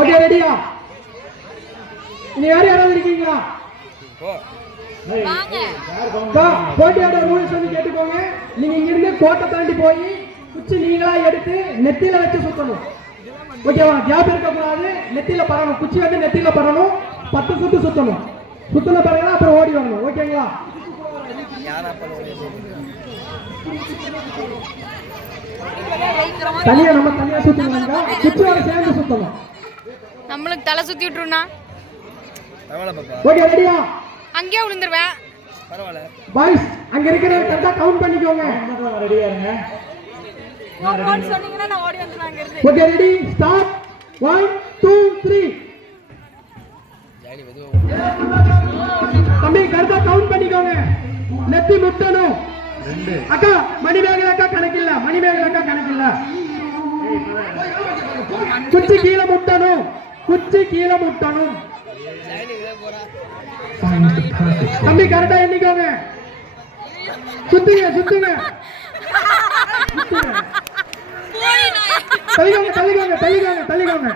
Okay ரெடியா? இனி யாராவது இருக்கீங்களா? போட்டியோட ரூல்ஸ் வந்து கேட்டுக்கோங்க. நீங்க இங்கிருந்து கோட்டை தாண்டி போய் குச்சி நீங்களா எடுத்து நெத்தியில வச்சு சுத்தணும். ஓகேவா? கேப் இருக்க கூடாது. நெத்தியில பறணும். குச்சி வந்து நெத்தியில பறணும். 10 சுத்து சுத்தணும். சுத்தின பிறகு அப்புறம் ஓடி வரணும். ஓகேங்களா? தனியா நம்ம தனியா சுத்தணும்ங்க. குச்சியோட சேர்ந்து சுத்தணும். நம்மளுக்கு தலை சுத்தி விட்டுருனா. ஓகே ரெடியா? அங்கேயே விழுந்துருவேன். பரவாயில்ல பாய்ஸ் அங்க இருக்கிறத கரெக்ட்டா கவுண்ட் பண்ணிக்கோங்க. ரெடியா இருங்க. சொன்னீங்கன்னா நான் ஓடி வந்துருவேன் அங்க இருந்து. Okay ready start. 1 2 3 தம்பி கரெக்ட்டா கவுண்ட் பண்ணிக்கோங்க. நெத்தி முட்டணும். 2 அக்கா மணிமேகலை அக்கா கணக்கில்ல. மணிமேகலை அக்கா கணக்கில்ல. குச்சி கீழ முட்டணும். குச்சி கீழ முட்டணும். தம்பி கரெக்டா எண்ணிக்கோங்க. சுத்துங்க சுத்துங்க தள்ளிக்கோங்க தள்ளிக்கோங்க தள்ளிக்கோங்க தள்ளிக்கோங்க